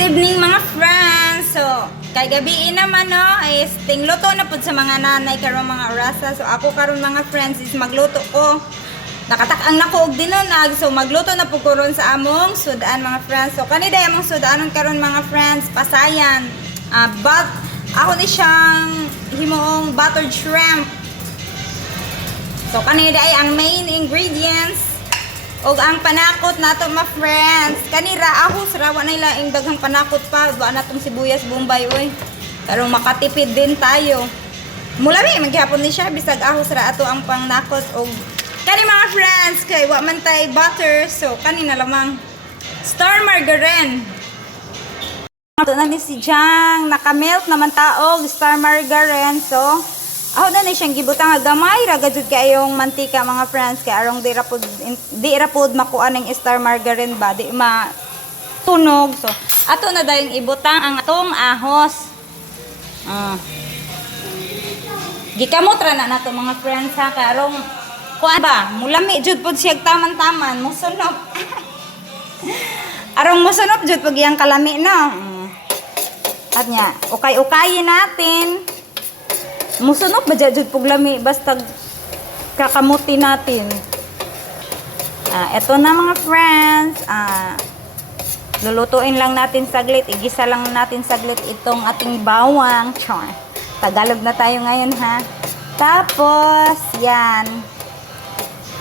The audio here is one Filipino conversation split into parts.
Good evening mga friends. So, kay gabi naman no, is tingluto na pud sa mga nanay karon mga orasa. So ako karon mga friends is magluto ko. Nakatak-ang nako og dinunag. So magluto na pud ko ron sa among sudan mga friends. So kani day among sudanon karon mga friends, pasayan. But ako ni siyang himoong buttered shrimp. So kani day ang main ingredients. Og ang panakot nato mga friends, kanira ahos rawa na ilaing daghang panakot pa, ba natong sibuyas bombay oy. Karong makatipid din tayo. Mulami maghapon ni siya bisag ahos ra ato ang pangnakot og kani mga friends kay wa man tay butter, so kani na lamang star margarine. Ato na ni si Jang naka-melt naman taog star margarine, so ako na ni siyang gibutang nga gamay ra gajud kayong mantika mga friends kay arong di ra pod makuha ng star margarine ba di tunog. So ato na dayon ibutang ang atong ahos. Gikamot ra na nato mga friends ha kay arong kuan ba mulami jud pod siya taman-taman musunop. Arong musunop jud pag iyang kalami no. At nya ukay-ukayin natin. Musunok ba jud pug lami basta kakamuti natin. Eto na mga friends. Lulutuin lang natin saglit. Igisa lang natin saglit itong ating bawang. Char. Tagalog na tayo ngayon ha. Tapos, yan.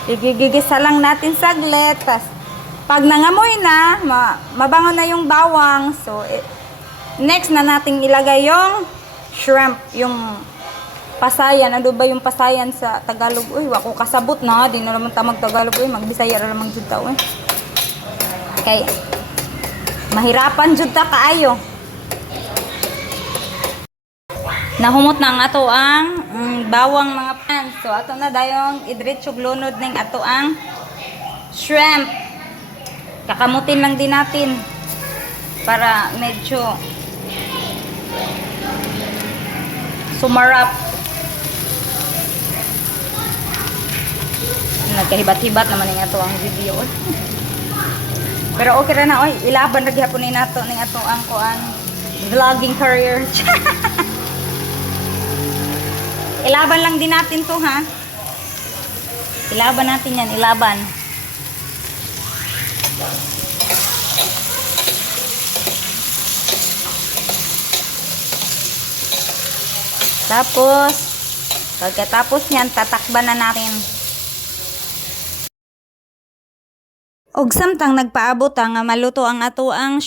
Igigisa lang natin saglit. Tapos, pag nangamoy na, mabango na yung bawang. So, next na natin ilagay yung shrimp. Yung pasayan, ano ba yung pasayan sa Tagalog? Uy, wako kasabot na, di na naman tamag Tagalog. Uy, magbisaya ra lamang jud ta. Okay. Mahirapan jud ta kaayo. Nahumot na ang ato ang bawang mga friends. So, ato na dayong idritsog lunod ning ato ang shrimp. Kakamutin lang din natin para medyo sumarap. Nagkahibat-hibat naman nga to ang video. Pero okay ra na oy, ilaban ra gyapon ni nato ning ato ang kuan vlogging career. Ilaban lang din natin to ha. Ilaban natin yan, ilaban. Tapos pagkatapos niyan tatakban na natin. Og samtang nagpaabot nga maluto ang ato ang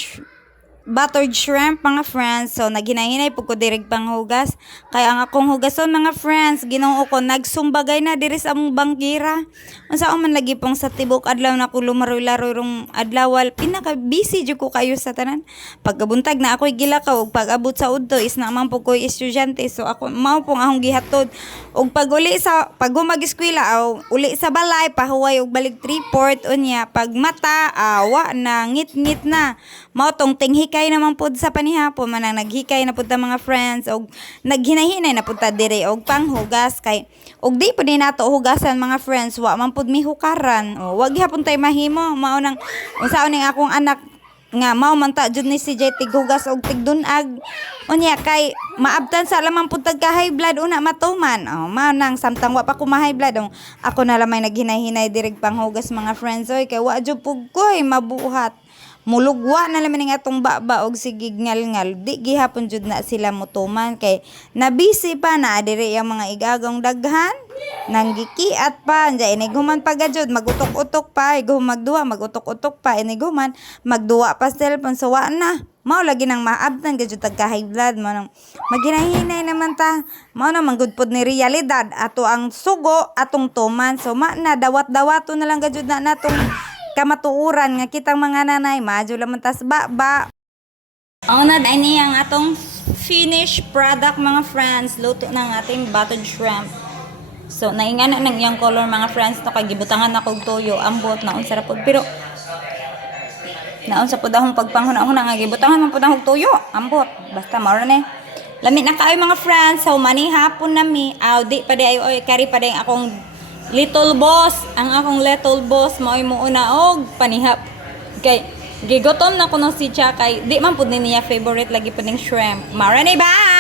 buttered shrimp mga friends. So naghinahinay pud ko dirig panghugas. Kaya ang akong hugason mga friends, Ginoo ko nagsumbagay na diri sa among bangkira. Unsa man lagi pong sa tibok adlaw na ko lumaroy-laroy rong adlawal. Pinaka busy jud ko kayo sa tanan. Pagkabuntag na ako'y gilakaw og pag-abot sa udto is na man po ko'y estudyante. So ako mao pong akong gihatod. Og pag humag-eskwela aw uli sa balay pahuway og balik 3/4 unya pag mata awa na ngit-ngit na. Mao tong tinghikay naman pud sa panihapon manang naghikay na pud ta mga friends og naghinay-hinay na pud ta dire og panghugas kay og di pud ni nato hugasan mga friends wa man pud mi hukaran. O wag gyapon tay mahimo mao nang unsaon ning akong anak nga mao man ta jud ni si Jay tighugas og tigdunag unya kay maabtan sa lamang pud tagka high blood una matuman. Mao nang samtang wa pa ko ma-high blood ako na lamay naghinay-hinay dirig panghugas mga friends oy kay wa jud pug koy mabuhat. Mulugwa na laman nga atong baba og sigig ngal-ngal. Di gihapon jud na sila mutuman kay nabisi pa na adire ang mga igagong daghan. Nanggikiat pa, njay iniguman pa gajud magutok-utok pa, igum magduwa magutok-utok pa, iniguman magduwa pa sa cellphone so wa na. Mao lagi nang maabtan gajud tagka high blood mo nang maghinay-hinay naman ta. Mao na manggud pod ni realidad ato ang sugo atong tuman. So na dawat-dawato na lang gajud na natong kamatuuran nga kitang mga nanay madyo lamang tas ba. Ang na ini ang atong finished product mga friends, luto ng ating buttered shrimp. So naingana nang iyang color mga friends to kay gibutangan ako og toyo ambot na unsa ra pod pero naon sa pud akong pagpanghuna-huna nga gibutangan man pud akong toyo ambot basta mao ra ni lami na kaayo mga friends. So mani hapon nami di pa di ay kari pa di akong little boss, ang akong little boss mo'y muuna og panihap kay Gigotom na kuno si Cha kay di man pud ni niya favorite lagi pud ning shrimp. Mara ni bye.